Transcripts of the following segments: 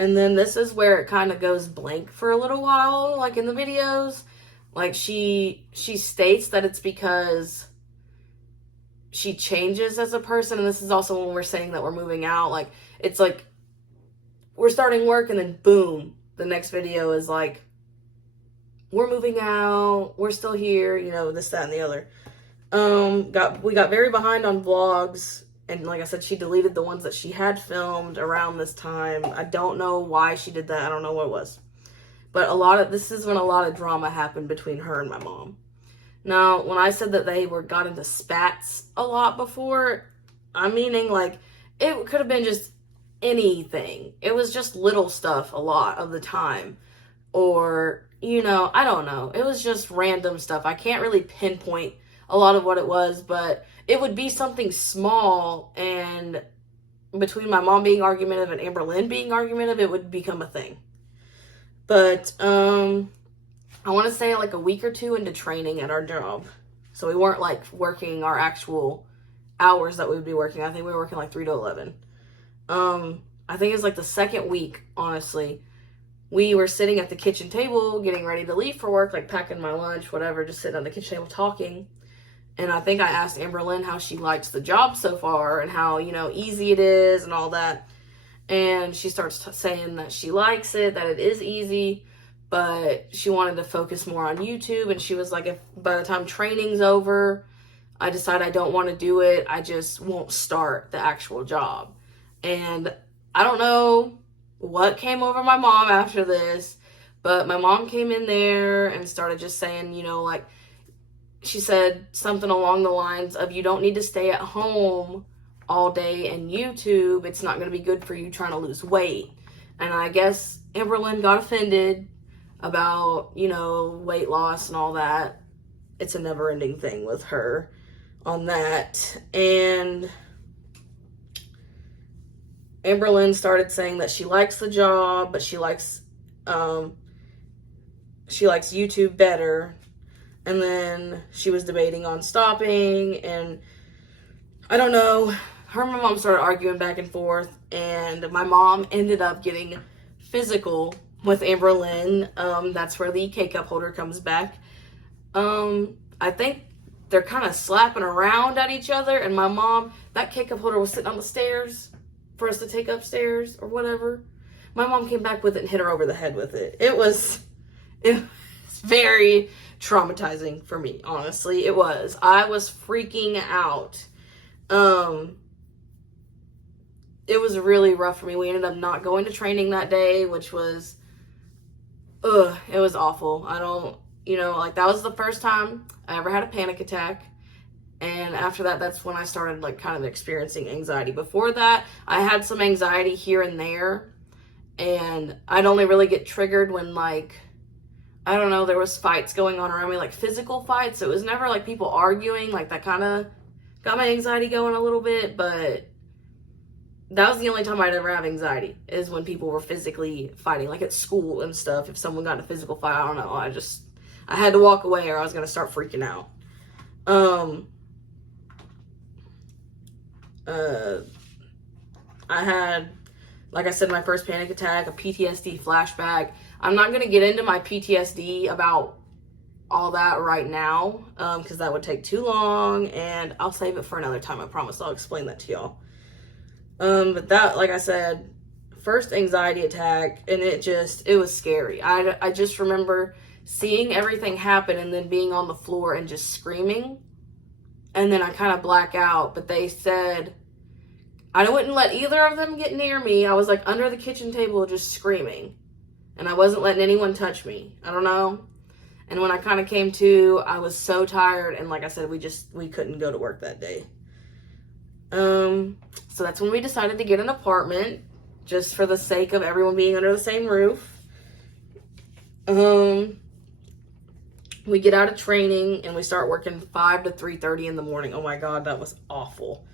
And then this is where it kind of goes blank for a little while, like in the videos. Like she states that it's because she changes as a person. And this is also when we're saying that we're moving out. Like, it's like we're starting work and then boom, the next video is like, we're moving out, we're still here, you know, this, that, and the other. We got very behind on vlogs, and like I said, she deleted the ones that she had filmed around this time. I don't know why she did that. I don't know what it was. But this is when a lot of drama happened between her and my mom. Now, when I said that they got into spats a lot before, I'm meaning like it could have been just anything. It was just little stuff a lot of the time. Or, you know, I don't know. It was just random stuff. I can't really pinpoint a lot of what it was, but it would be something small, and between my mom being argumentative and Amberlynn being argumentative, it would become a thing. But I want to say like a week or two into training at our job. So we weren't like working our actual hours that we would be working. I think we were working like 3 to 11. I think it was like the second week, honestly. We were sitting at the kitchen table getting ready to leave for work, like packing my lunch, whatever, just sitting on the kitchen table talking. And I think I asked Amberlynn how she likes the job so far and how, you know, easy it is and all that. And she starts saying that she likes it, that it is easy, but she wanted to focus more on YouTube. And she was like, if by the time training's over, I decide I don't want to do it, I just won't start the actual job. And I don't know what came over my mom after this, but my mom came in there and started just saying, you know, like, she said something along the lines of, you don't need to stay at home all day and YouTube. It's not going to be good for you trying to lose weight. And I guess Amberlynn got offended about, you know, weight loss and all that. It's a never-ending thing with her on that. And Amberlynn started saying that she likes the job, but she likes YouTube better. And then she was debating on stopping, and I don't know, her and my mom started arguing back and forth, and my mom ended up getting physical with Amberlynn. That's where the K-cup holder comes back. I think they're kind of slapping around at each other, and my mom, that K-cup holder was sitting on the stairs for us to take upstairs or whatever. My mom came back with it and hit her over the head with it. It was very traumatizing for me, honestly. It was. I was freaking out. It was really rough for me. We ended up not going to training that day, which was, it was awful. I don't, you know, like, that was the first time I ever had a panic attack. And after that, that's when I started, like, kind of experiencing anxiety. Before that, I had some anxiety here and there, and I'd only really get triggered when, like, I don't know, there was fights going on around me, like physical fights. It was never like people arguing, like that kind of got my anxiety going a little bit, but that was the only time I'd ever have anxiety, is when people were physically fighting, like at school and stuff. If someone got in a physical fight, I don't know, I had to walk away or I was going to start freaking out. I had, like I said, my first panic attack, a PTSD flashback. I'm not going to get into my PTSD about all that right now, because that would take too long, and I'll save it for another time. I promise I'll explain that to y'all. But that, like I said, first anxiety attack, and it was scary. I just remember seeing everything happen and then being on the floor and just screaming, and then I kind of black out. But they said I wouldn't let either of them get near me. I was like under the kitchen table just screaming, and I wasn't letting anyone touch me. I don't know. And when I kind of came to, I was so tired, and like I said, we couldn't go to work that day. So that's when we decided to get an apartment, just for the sake of everyone being under the same roof. We get out of training, and we start working 5 to 3:30 in the morning. Oh my God, that was awful.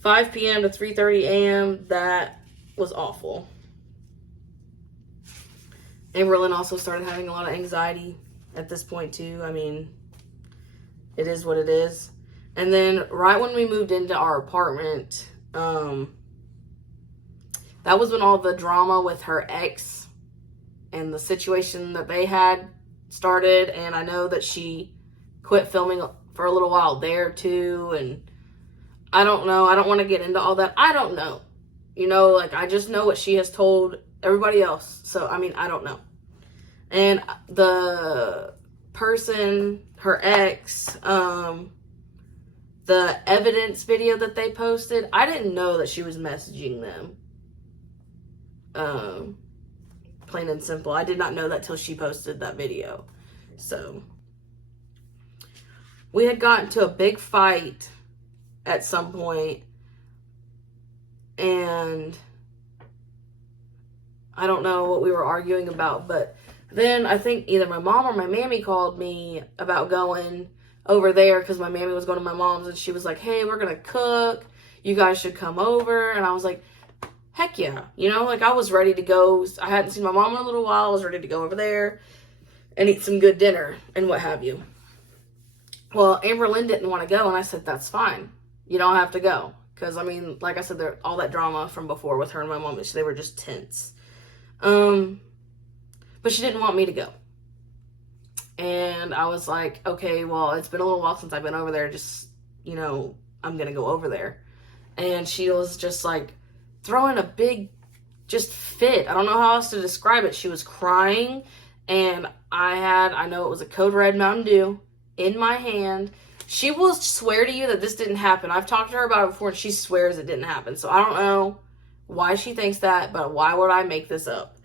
5 p.m. to 3:30 a.m., that was awful. Amberlynn also started having a lot of anxiety at this point too. I mean, it is what it is. And then right when we moved into our apartment, that That was when all the drama with her ex and the situation that they had started. And I know that she quit filming for a little while there too. And I don't know. I don't want to get into all that. I don't know. You know, like, I just know what she has told everybody else. So, I mean, I don't know. And the person, her ex, the evidence video that they posted, I didn't know that she was messaging them. Plain and simple. I did not know that till she posted that video. So, we had gotten to a big fight at some point, and I don't know what we were arguing about, but then I think either my mom or my mammy called me about going over there, because my mammy was going to my mom's, and she was like, hey, we're gonna cook, you guys should come over. And I was like, heck yeah. You know, like, I was ready to go. I hadn't seen my mom in a little while. I was ready to go over there and eat some good dinner and what have you. Well, Amberlynn didn't want to go, and I said, that's fine. You don't have to go. Because, I mean, like I said, all that drama from before with her and my mom, they were just tense. But she didn't want me to go. And I was like, okay, well, it's been a little while since I've been over there. Just, you know, I'm going to go over there. And she was just like throwing a big just fit. I don't know how else to describe it. She was crying. And I know it was a Code Red Mountain Dew in my hand. She will swear to you that this didn't happen. I've talked to her about it before, and she swears it didn't happen. So I don't know why she thinks that, but why would I make this up?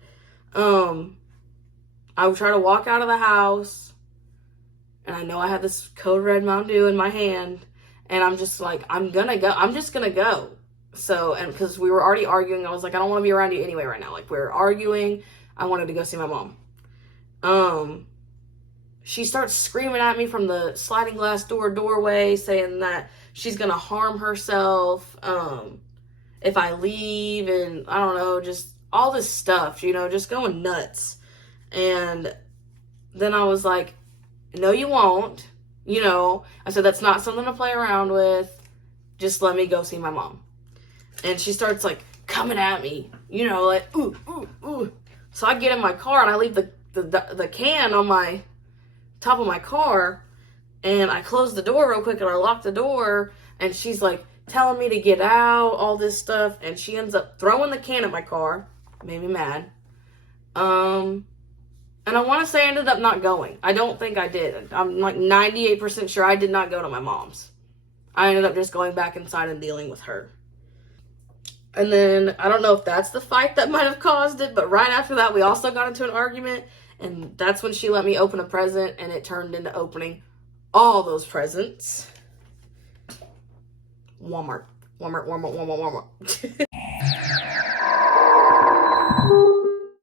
I would try to walk out of the house, and I know I had this Code Red Mountain Dew in my hand, and I'm just like, I'm gonna go. I'm just gonna go. So, and because we were already arguing, I was like, I don't want to be around you anyway right now. Like, we were arguing. I wanted to go see my mom. She starts screaming at me from the sliding glass doorway, saying that she's going to harm herself if I leave, and I don't know, just all this stuff, you know, just going nuts. And then I was like, no, you won't. You know, I said, that's not something to play around with. Just let me go see my mom. And she starts, like, coming at me, you know, like, ooh, ooh, ooh. So I get in my car, and I leave the can on my top of my car, and I close the door real quick, and I lock the door, and she's like telling me to get out, all this stuff, and she ends up throwing the can at my car. Made me mad. And I want to say I ended up not going. I don't think I did. I'm like 98% sure I did not go to my mom's. I ended up just going back inside and dealing with her. And then I don't know if that's the fight that might have caused it, but right after that we also got into an argument. And that's when she let me open a present, and it turned into opening all those presents. Walmart.